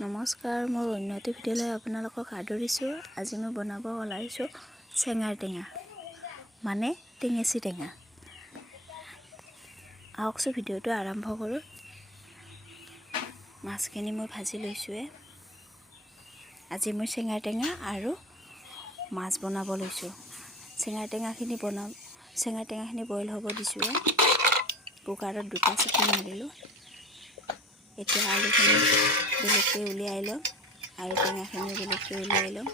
নমস্কাৰ, মোৰ উন্নতি ভিডিঅ'লৈ আপোনালোকক আদৰিছোঁ। আজি মই বনাব ওলাইছোঁ চেঙাৰ টেঙা মানে টেঙেচি টেঙা। আহকচোন ভিডিঅ'টো আৰম্ভ কৰোঁ। মাছখিনি মই ভাজি লৈছোঁৱে। আজি মই চেঙাৰ টেঙা আৰু মাছ বনাব লৈছোঁ। চেঙাৰ টেঙাখিনি বইল হ'ব দিছোঁৱে। কুকাৰত 2টা চিটি মাৰিলোঁ। এতিয়া আলুখিনি বেলেগকৈ উলিয়াই ল'ম আৰু টেঙাখিনি বেলেগকৈ উলিয়াই ল'ম।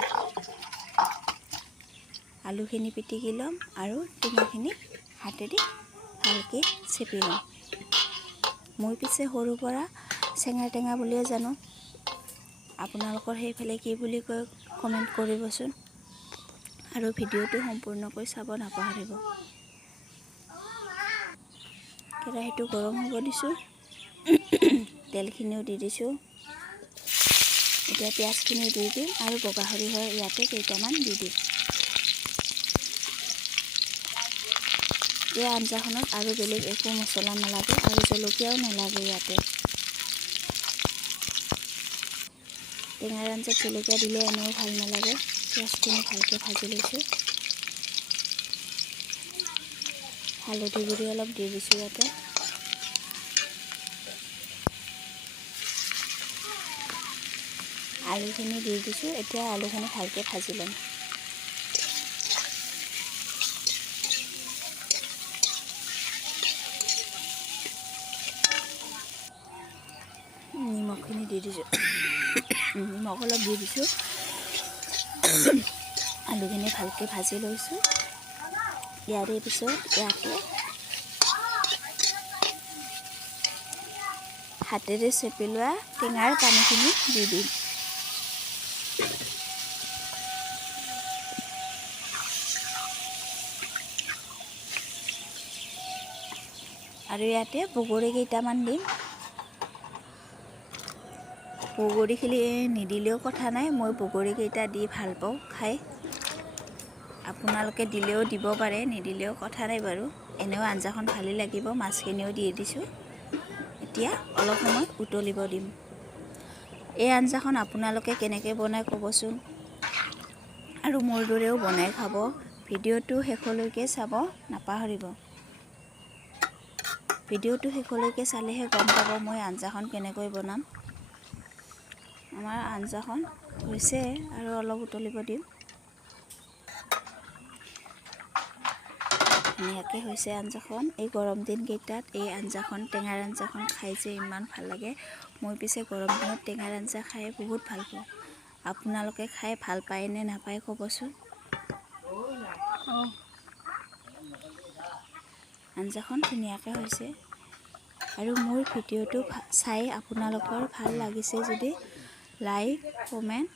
আলুখিনি পিটিকি ল'ম আৰু টেঙাখিনি হাতেদি ভালকৈ চেপি ল'ম। মই পিছে সৰুৰ পৰা চেঙাৰ টেঙা বুলিয়ে জানো। আপোনালোকৰ সেইফালে কি বুলি কয় কমেণ্ট কৰিবচোন আৰু ভিডিঅ'টো সম্পূৰ্ণকৈ চাব নাপাহৰিব। কেৰাহীটো গৰম হ'ব দিছোঁ। তেলখিনিও দি দিছোঁ। এতিয়া পিঁয়াজখিনি দি দিম আৰু বগা সৰিয়হ ইয়াতে কেইটামান দি দিম। এই আঞ্জাখনত আৰু বেলেগ একো মছলা নালাগে আৰু জলকীয়াও নালাগে। ইয়াতে টেঙাৰ আঞ্জাত জলকীয়া দিলে এনেও ভাল নালাগে। পিঁয়াজখিনি ভালকৈ ভাজি লৈছোঁ। হালধি গুড়ি অলপ দি দিছোঁ ইয়াতে। আলুখিনি দি দিছোঁ। এতিয়া আলুখিনি ভালকৈ ভাজি ল'ম। নিমখখিনি দি দিছোঁ। নিমখ অলপ দি দিছোঁ। আলুখিনি ভালকৈ ভাজি লৈছোঁ। ইয়াৰে পিছত ইয়াতে হাতেৰে চেপি লোৱা টেঙাৰ পানীখিনি দি দিম। আৰু ইয়াতে বগৰী কেইটামান দিম। বগৰীখিনি নিদিলেও কথা নাই, মই বগৰীকেইটা দি ভাল পাওঁ খাই। আপোনালোকে দিলেও দিব পাৰে, নিদিলেও কথা নাই বাৰু। এনেও আঞ্জাখন ভালেই লাগিব। মাছখিনিও দি দিছোঁ। এতিয়া অলপ সময় উতলিব দিম। এই আঞ্জাখন আপোনালোকে কেনেকৈ বনাই ক'বচোন আৰু মোৰ দৰেও বনাই খাব। ভিডিঅ'টো শেষলৈকে চাব নাপাহৰিব। ভিডিঅ'টো শেষলৈকে চালেহে গম পাব মই আঞ্জাখন কেনেকৈ বনাম। আমাৰ আঞ্জাখন হৈছে আৰু অলপ উতলিব দিম। ধুনীয়াকৈ হৈছে আঞ্জাখন। এই গৰম দিনকেইটাত এই আঞ্জাখন টেঙাৰ আঞ্জাখন খাই যে ইমান ভাল লাগে। মই পিছে গৰম দিনত টেঙাৰ আঞ্জা খাই বহুত ভাল পাওঁ। আপোনালোকে খাই ভাল পায় নে নাপায় ক'বচোন। আঞ্জাখন ধুনীয়াকৈ হৈছে আৰু মোৰ ভিডিঅ'টো চাই আপোনালোকৰ ভাল লাগিছে যদি লাইক, কমেণ্ট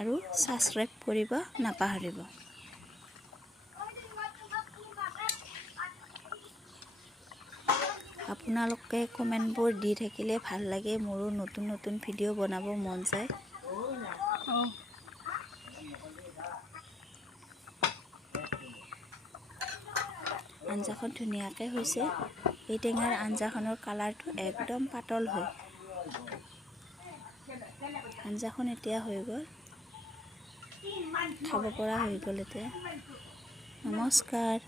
আৰু ছাবস্ক্ৰাইব কৰিব নাপাহৰিব। আপোনালোকে কমেণ্টবোৰ দি থাকিলে ভাল লাগে। মোৰো নতুন নতুন ভিডিঅ' বনাব মন যায়। আঞ্জাখন ধুনীয়াকৈ হৈছে। এই টেঙাৰ আঞ্জাখনৰ কালাৰটো একদম পাতল হয়। আঞ্জাখন এতিয়া হৈ গ'ল, খাব পৰা হৈ গ'ল এতিয়া। নমস্কাৰ।